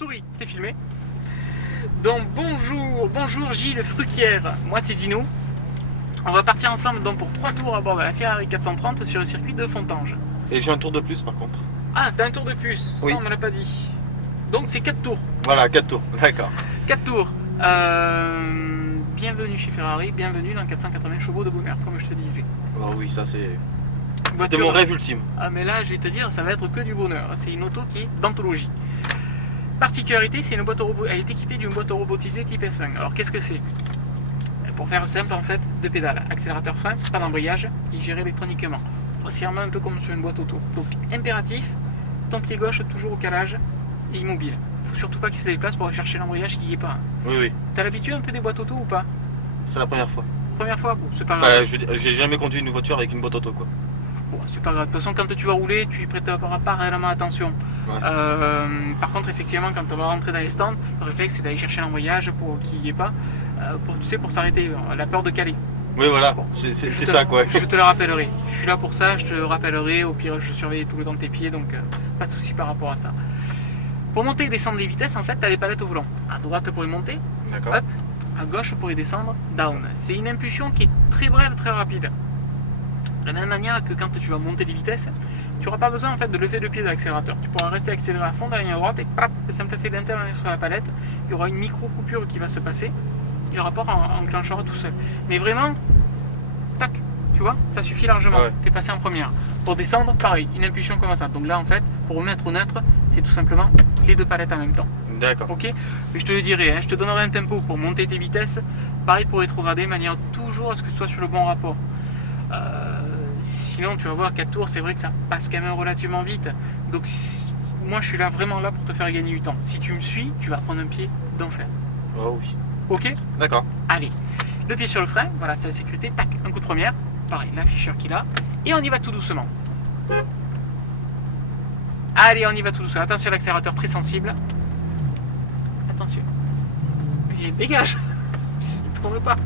Souris, t'es filmé. Donc bonjour Gilles Fruquière, moi c'est Dino. On va partir ensemble donc pour 3 tours à bord de la Ferrari 430 sur le circuit de Fontanges. Et j'ai un tour de plus par contre. Ah, t'as un tour de plus, Oui. ça on me l'a pas dit. Donc c'est 4 tours. Voilà, 4 tours, d'accord. 4 tours. Bienvenue chez Ferrari, bienvenue dans 480 chevaux de bonheur, comme je te disais. Oh oui, ça c'est... C'était Voiture- mon rêve ultime. Ah mais là je vais te dire, ça va être que du bonheur. C'est une auto qui est d'anthologie. Particularité, c'est une boîte elle est équipée d'une boîte robotisée type F1. Alors qu'est-ce que c'est? Pour faire simple en fait, 2 pédales, accélérateur frein, pas d'embrayage, et géré électroniquement. Grossièrement un peu comme sur une boîte auto. Donc impératif, ton pied gauche toujours au calage et immobile. Faut surtout pas qu'il se déplace pour aller chercher l'embrayage qui y est pas. Oui, oui, T'as l'habitude un peu des boîtes auto ou pas? c'est la première fois. Première fois? Bon, c'est pas grave. J'ai jamais conduit une voiture avec une boîte auto quoi. Bon, c'est pas grave. De toute façon, quand tu vas rouler, tu y prêteras pas réellement attention. Ouais. Par contre, effectivement, quand on va rentrer dans les stands, le réflexe c'est d'aller chercher l'embrayage pour qu'il n'y ait pas, pour s'arrêter, la peur de caler. Oui, voilà, Bon, c'est Je te- ça quoi. Je te le rappellerai. Je suis là pour ça, je te le rappellerai. Au pire, je surveille tout le temps tes pieds, donc pas de souci par rapport à ça. Pour monter et descendre les vitesses, en fait, tu as les palettes au volant. À droite pour les monter, D'accord. up, à gauche pour les descendre, down. C'est une impulsion qui est très brève, très rapide. De la même manière que quand tu vas monter les vitesses, tu n'auras pas besoin en fait de lever le pied de l'accélérateur. Tu pourras rester accéléré à fond dans la ligne droite et paf, le simple fait d'intervenir sur la palette, il y aura une micro coupure qui va se passer. Et le rapport enclenchera tout seul. Mais vraiment, tac, tu vois, ça suffit largement. Ouais. Tu es passé en première. Pour descendre, pareil, une impulsion comme ça. Donc là, en fait, pour remettre au neutre, c'est tout simplement les 2 palettes en même temps. D'accord. Ok? Mais je te le dirai, hein, je te donnerai un tempo pour monter tes vitesses. Pareil pour rétrograder, manière toujours à ce que tu sois sur le bon rapport. Sinon, tu vas voir, 4 tours, c'est vrai que ça passe quand même relativement vite. Donc, moi, je suis là vraiment là pour te faire gagner du temps. Si tu me suis, tu vas prendre un pied d'enfer. Oh oui. Ok? D'accord. Allez, le pied sur le frein, voilà, c'est la sécurité, tac, un coup de première, pareil, l'afficheur qu'il a, et on y va tout doucement. Allez, on y va tout doucement, attention à l'accélérateur très sensible. Attention. Il dégage. Il ne tourne pas.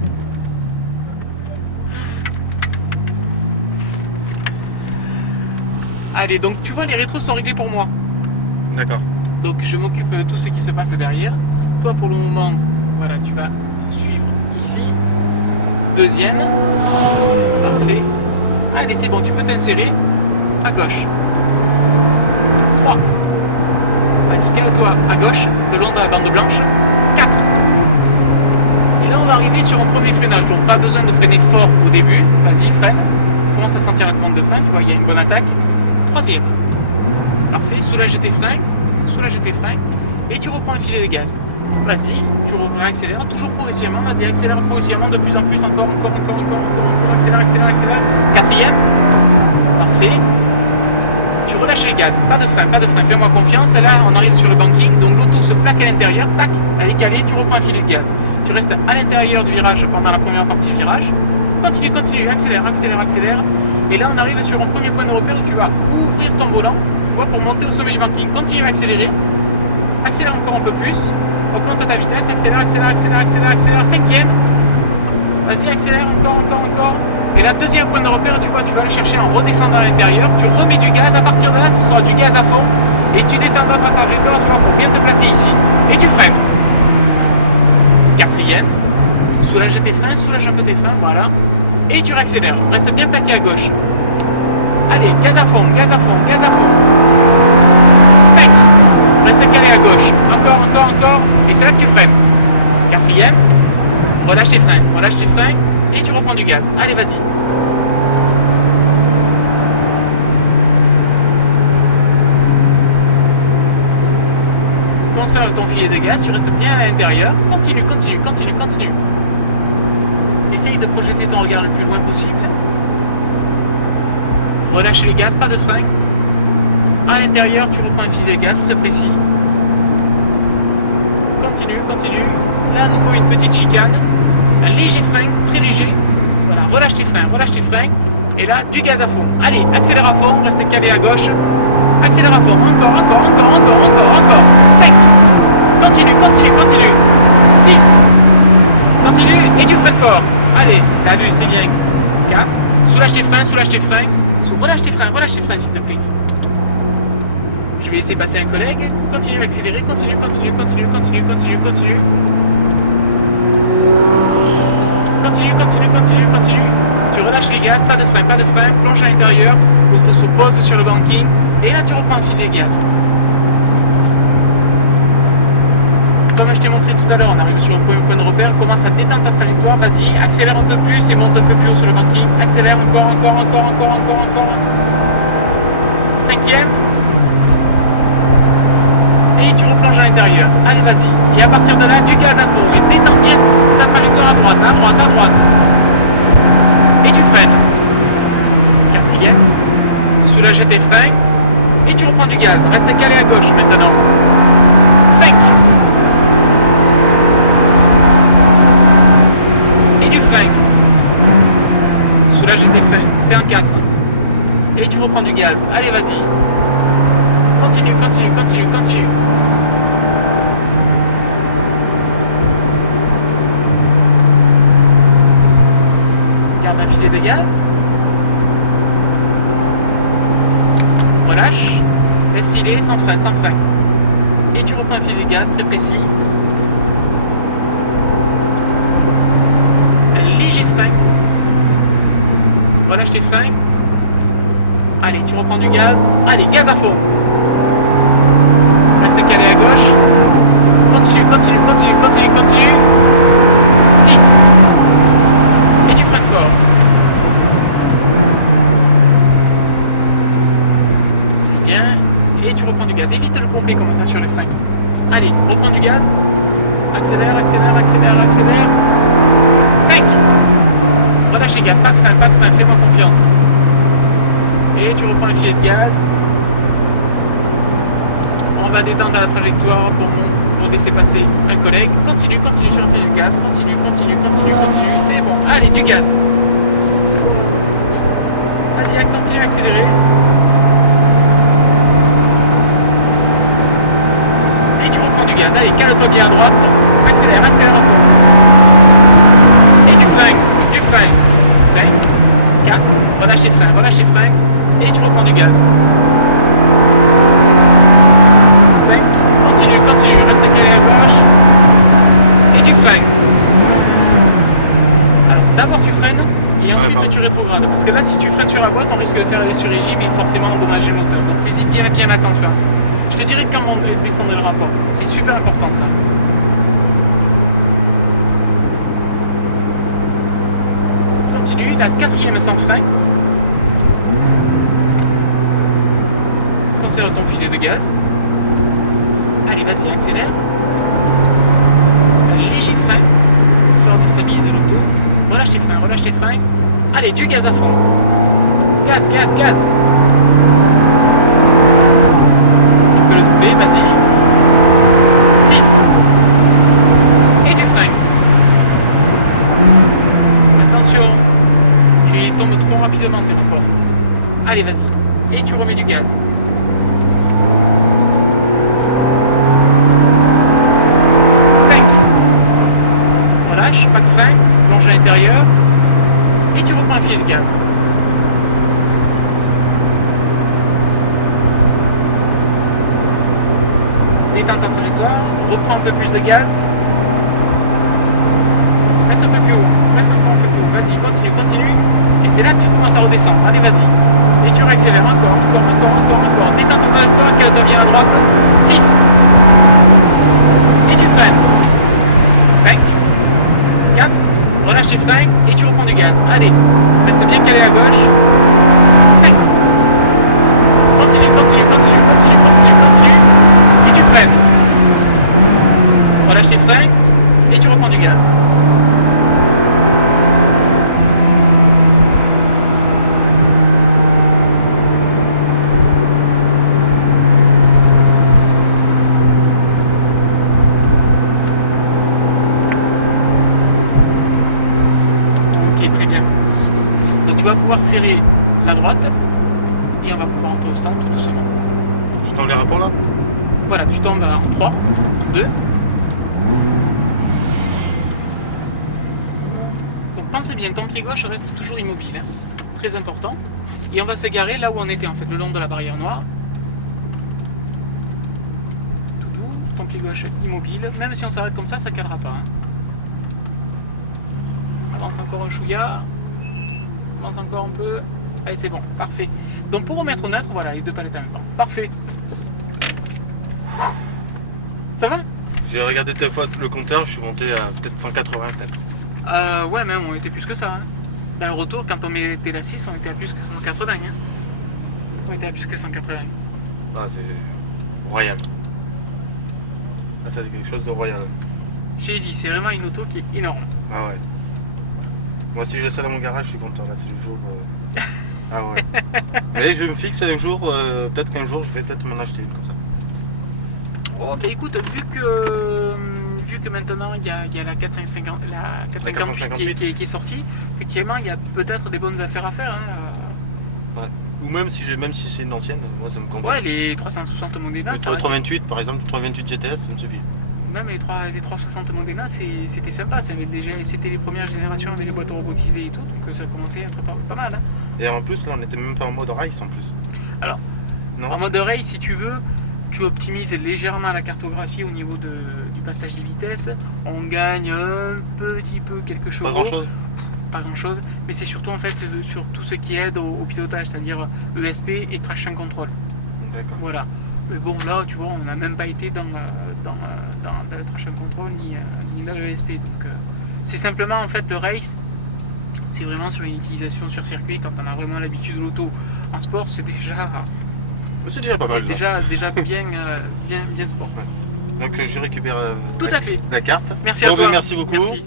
Allez, donc tu vois, les rétros sont réglés pour moi. D'accord. Donc je m'occupe de tout ce qui se passe derrière. Toi pour le moment, voilà, tu vas suivre ici. Deuxième. Parfait. Allez, c'est bon, tu peux t'insérer à gauche. 3. Vas-y, cale-toi à gauche, le long de la bande blanche. 4. Et là on va arriver sur un premier freinage. Donc pas besoin de freiner fort au début. Vas-y, freine. Commence à sentir la commande de frein, tu vois, il y a une bonne attaque. 3e. Parfait, soulage tes freins, et tu reprends un filet de gaz. Vas-y, tu reprends, accélère, toujours progressivement, vas-y, accélère progressivement, de plus en plus, encore, accélère. 4e. Parfait. Tu relâches les gaz, pas de frein, fais-moi confiance. Là, on arrive sur le banking, donc l'auto se plaque à l'intérieur, tac, elle est calée, tu reprends un filet de gaz. Tu restes à l'intérieur du virage pendant la première partie du virage. Continue, accélère. Et là, on arrive sur un premier point de repère où tu vas ouvrir ton volant, tu vois, pour monter au sommet du banking. Continue à accélérer. Accélère encore un peu plus. Augmente ta vitesse. Accélère. 5e. Vas-y, accélère encore. Et là, 2e point de repère, tu vois, tu vas aller chercher en redescendant à l'intérieur. Tu remets du gaz. À partir de là, ce sera du gaz à fond. Et tu détendras ta trajectoire, tu vois, pour bien te placer ici. Et tu freines. 4e. Soulage un peu tes freins, voilà. Et tu réaccélères, reste bien plaqué à gauche. Allez, gaz à fond. 5. Reste calé à gauche. Encore. Et c'est là que tu freines. 4e. Relâche tes freins. Et tu reprends du gaz. Allez, vas-y. Conserve ton filet de gaz, tu restes bien à l'intérieur. Continue. Essaye de projeter ton regard le plus loin possible. Relâche les gaz, pas de frein. À l'intérieur, tu reprends un filet de gaz très précis. Continue. Là, à nouveau, une petite chicane. Un léger frein, très léger. Voilà, relâche tes freins. Et là, du gaz à fond. Allez, accélère à fond, reste calé à gauche. Accélère à fond. Encore. 5. Continue. 6. Continue et tu freines fort. Allez, t'as vu, c'est bien. 4. Soulage tes freins. Relâche tes freins s'il te plaît. Je vais laisser passer un collègue. Continue à accélérer. Continue, continue, continue, continue, continue, continue. Continue, continue, continue, continue. Tu relâches les gaz, pas de frein, pas de frein. Plonge à l'intérieur. L'auto se pose sur le banking. Et là, tu reprends un filet de gaz. Comme je t'ai montré tout à l'heure, on arrive sur le premier point de repère. Commence à détendre ta trajectoire. Vas-y, accélère un peu plus et monte un peu plus haut sur le banking. Accélère encore, encore, encore, encore, encore, encore. Cinquième. Et tu replonges à l'intérieur. Allez, vas-y. Et à partir de là, du gaz à fond. Et détends bien ta trajectoire à droite, à droite, à droite. Et tu freines. Quatrième. Soulage tes freins. Et tu reprends du gaz. Reste calé à gauche maintenant. 5. Et du frein. Soulage tes freins. C'est un 4. Et tu reprends du gaz. Allez, vas-y. Continue, continue, continue, continue. Garde un filet de gaz. Relâche. Laisse filer, sans frein, sans frein. Et tu reprends un filet de gaz très précis. Un léger frein. Relâche tes freins. Allez, tu reprends du gaz. Allez, gaz à fond. Reste calé à gauche. Continue, continue, continue, continue, continue. 6. Et tu freines fort. C'est bien. Et tu reprends du gaz. Évite de le pomper comme ça sur les freins. Allez, reprends du gaz. Accélère, accélère, accélère, accélère. 5. Relâche les gaz. Pas de frein, fais-moi confiance. Et tu reprends le filet de gaz. On va détendre la trajectoire pour laisser passer un collègue. Continue, continue sur le filet de gaz. Continue, continue, continue, continue. C'est bon. Allez, du gaz. Vas-y, continue à accélérer. Et tu reprends du gaz. Allez, cale-toi bien à droite. Accélère, accélère à fond. Et du frein, du frein. 5, 4. Relâche tes freins, relâche tes freins. Et tu reprends du gaz. 5. Continue, continue. Reste calé à gauche. Et tu freines. Alors d'abord tu freines et ensuite tu rétrogrades. Parce que là si tu freines sur la boîte, on risque de faire aller sur régime et forcément endommager le moteur. Donc fais-y bien, bien attention à ça. Je te dirai quand on descendrait le rapport. C'est super important ça. Continue, la quatrième sans frein. Conserve ton filet de gaz. Allez, vas-y, accélère. Un léger frein, histoire de stabiliser l'auto. Relâche tes freins, relâche tes freins. Allez, du gaz à fond. Gaz, gaz, gaz. Tu peux le doubler, vas-y. 6. Et du frein. Attention, tu tombes trop rapidement tes rapports. Allez, vas-y. Et tu remets du gaz. 5. Relâche, pas de frein, plonge à l'intérieur. Et tu reprends un filet de gaz. Détends ta trajectoire, reprends un peu plus de gaz. Reste un peu plus haut, reste encore un peu plus haut. Vas-y, continue, continue. Et c'est là que tu commences à redescendre. Allez, vas-y. Et tu réaccélères encore, encore, encore, encore, encore. Détends ton trajectoire, qu'elle devient à droite. 6. Et tu freines. 5. 4. Relâche tes freins et tu reprends du gaz. Allez, reste bien calé à gauche. 5. Continue, continue, continue, continue, continue, continue. Et tu freines. Relâche tes freins et tu reprends du gaz. Très bien. Donc tu vas pouvoir serrer la droite et on va pouvoir entrer au centre tout doucement. Je tends les rapports là. Voilà, tu tombes en 3, en 2. Donc pense bien, ton pied gauche reste toujours immobile. Hein. Très important. Et on va se garer là où on était en fait, le long de la barrière noire. ton pied gauche immobile. Même si on s'arrête comme ça calera pas. Hein. Avance encore un chouïa. Avance encore un peu. Allez, c'est bon, parfait. Donc pour remettre au neutre, voilà, les deux palettes en même temps. Parfait. Ça va? J'ai regardé tes fois le compteur, je suis monté à peut-être 180 peut-être. Ouais, même on était plus que ça. Hein. Dans le retour, quand on mettait la 6, on était à plus que 180. Hein. On était à plus que 180. Ah, c'est royal. Ah, ça c'est quelque chose de royal. J'ai dit, c'est vraiment une auto qui est énorme. Ah ouais. Moi si j'ai ça dans mon garage, je suis content. Là c'est le jour. Ah ouais. Mais je me fixe un jour, peut-être qu'un jour je vais peut-être m'en acheter une comme ça. Oh, bah écoute, vu que maintenant il y a la 450, la 458 qui est sortie, effectivement il y a peut-être des bonnes affaires à faire. Hein. Ouais. Ou même si c'est une ancienne, moi ça me convient. Ouais, les 360 Modena. Le 328 par exemple, le 328 GTS, ça me suffit. Même les 360 Modena, c'était sympa. C'était les premières générations avec les boîtes robotisées et tout, donc ça commençait à être pas mal. Hein. Et en plus, là on était même pas en mode race en plus. Alors, non, en mode race, si tu veux, tu optimises légèrement la cartographie au niveau du passage des vitesses. On gagne un petit peu quelque chose. Pas grand chose. Pas grand chose, mais c'est surtout en fait sur tout ce qui aide au pilotage, c'est-à-dire ESP et traction control. D'accord. Voilà. Mais bon, là, tu vois, on n'a même pas été dans le traction control ni dans l'ESP. Donc, c'est simplement en fait le race. C'est vraiment sur une utilisation sur circuit quand on a vraiment l'habitude de l'auto. En sport, c'est déjà pas mal. C'est déjà bien sport. Ouais. Donc je récupère tout à fait la carte. Merci à toi. Merci beaucoup. Merci.